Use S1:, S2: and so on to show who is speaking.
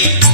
S1: Thank you.